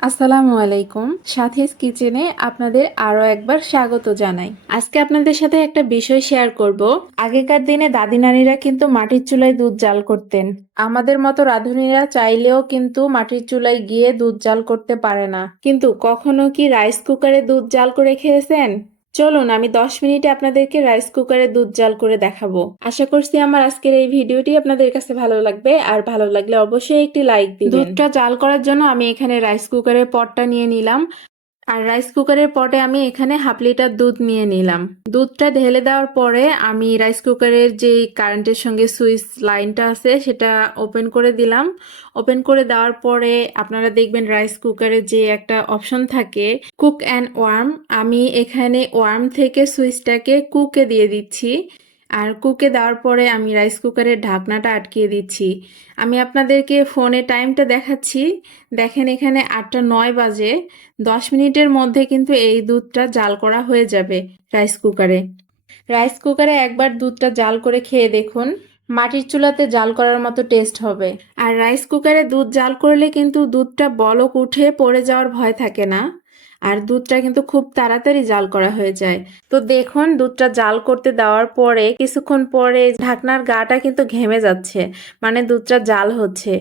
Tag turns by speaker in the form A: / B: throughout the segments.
A: আসসালামু আলাইকুম। সাথীস কিচেনে আপনাদের আরও একবার স্বাগত জানাই। আজকে আপনাদের সাথে একটা বিষয় শেয়ার করব। আগেকার দিনে দাদি নারীরা কিন্তু মাটির চুলায় দুধ জাল করতেন। আমাদের মতো রাঁধুনিরা চাইলেও কিন্তু মাটির চুলায় গিয়ে দুধ জাল করতে পারে না। কিন্তু কখনো কি রাইস কুকারে দুধ জাল করে খেয়েছেন? চলুন, আমি দশ মিনিটে আপনাদেরকে রাইস কুকারে দুধ জাল করে দেখাবো। আশা করছি আমার আজকের এই ভিডিওটি আপনাদের কাছে ভালো লাগবে, আর ভালো লাগলে অবশ্যই একটি লাইক দিবেন। দুধটা জাল করার জন্য আমি এখানে রাইস কুকারের পটটা নিয়ে নিলাম। আর রাইস কুকারের পটে আমি এখানে হাফ লিটার দুধ নিয়ে নিলাম। দুধটা ঢেলে দেওয়ার পরে আমি রাইস কুকারের যে কারেন্টের সঙ্গে সুইচ লাইনটা আছে সেটা ওপেন করে দিলাম। ওপেন করে দেওয়ার পরে আপনারা দেখবেন রাইস কুকারের যে একটা অপশন থাকে কুক অ্যান্ড ওয়ার্ম আমি এখানে ওয়ার্ম থেকে সুইচটাকে কুকে দিয়ে দিচ্ছি। আর কুকে দেওয়ার পরে আমি রাইস কুকারের ঢাকনাটা আটকিয়ে দিচ্ছি। আমি আপনাদেরকে ফোনে টাইমটা দেখাচ্ছি। দেখেন এখানে আটটা নয় বাজে। দশ মিনিটের মধ্যে কিন্তু এই দুধটা জাল করা হয়ে যাবে রাইস কুকারে রাইস কুকারে একবার দুধটা জাল করে খেয়ে দেখুন, মাটির চুলাতে জাল করার মতো টেস্ট হবে। আর রাইস কুকারে দুধ জাল করলে কিন্তু দুধটা বলক উঠে পড়ে যাওয়ার ভয় থাকে না। আর দুধটা কিন্তু খুব তাড়াতাড়ি জাল করা হয়ে যায়। তো দেখুন, দুধটা জাল করতে দেওয়ার পরে কিছুক্ষণ পরে ঢাকনার গাটা কিন্তু ঘেমে যাচ্ছে মানে দুধটা জাল হচ্ছে।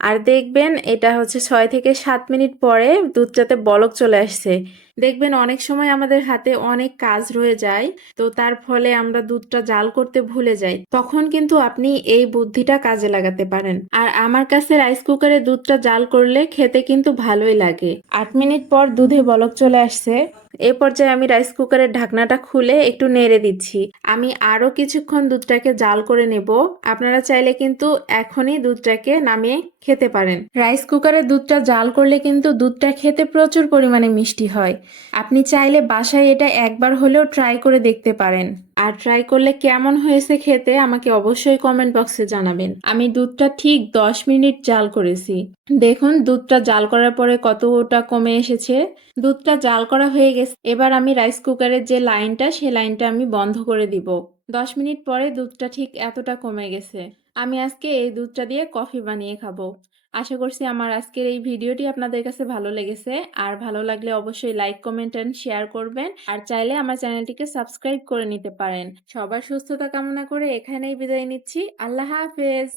A: আর দেখবেন, এটা হচ্ছে ছয় থেকে সাত মিনিট পরে দুধটাতে বলক চলে আসছে। দেখবেন অনেক সময় আমাদের হাতে অনেক কাজ রয়ে যায়, তো তার ফলে আমরা দুধটা জাল করতে ভুলে যাই। তখন কিন্তু আপনি এই বুদ্ধিটা কাজে লাগাতে পারেন। আর আমার কাছে রাইস কুকারে দুধটা জাল করলে খেতে কিন্তু ভালোই লাগে। আট মিনিট পর দুধে বলক চলে আসছে। এ পর্যায়ে আমি রাইস কুকারের ঢাকনাটা খুলে একটু নেড়ে দিচ্ছি। আমি আরও কিছুক্ষণ দুধটাকে জাল করে নেব। আপনারা চাইলে কিন্তু এখনই দুধটাকে নামিয়ে খেতে পারেন। রাইস কুকারে দুধটা জাল করলে কিন্তু দুধটা খেতে প্রচুর পরিমাণে মিষ্টি হয়। আপনি চাইলে বাসায় এটা একবার হলেও ট্রাই করে দেখতে পারেন। আর ট্রাই করলে কেমন হয়েছে খেতে আমাকে অবশ্যই কমেন্ট বক্সে জানাবেন। আমি দুধটা ঠিক দশ মিনিট জাল করেছি। দেখুন, দুধটা জাল করার পরে কতটা কমে এসেছে। দুধটা জাল করা হয়ে গেছে। এবার আমি রাইস কুকারের যে লাইনটা সে লাইনটা আমি বন্ধ করে দিব। দশ মিনিট পরে দুধটা ঠিক এতটা কমে গেছে। আমি আজকে এই দুধটা দিয়ে কফি বানিয়ে খাব। আশা করছি আমার আজকের এই ভিডিওটি আপনাদের কাছে ভালো লেগেছে। আর ভালো লাগলে অবশ্যই লাইক কমেন্ট এন্ড শেয়ার করবেন। আর চাইলে আমার চ্যানেলটিকে সাবস্ক্রাইব করে নিতে পারেন। সবার সুস্থতা কামনা করে এখানেই বিদায় নিচ্ছি। আল্লাহ হাফেজ।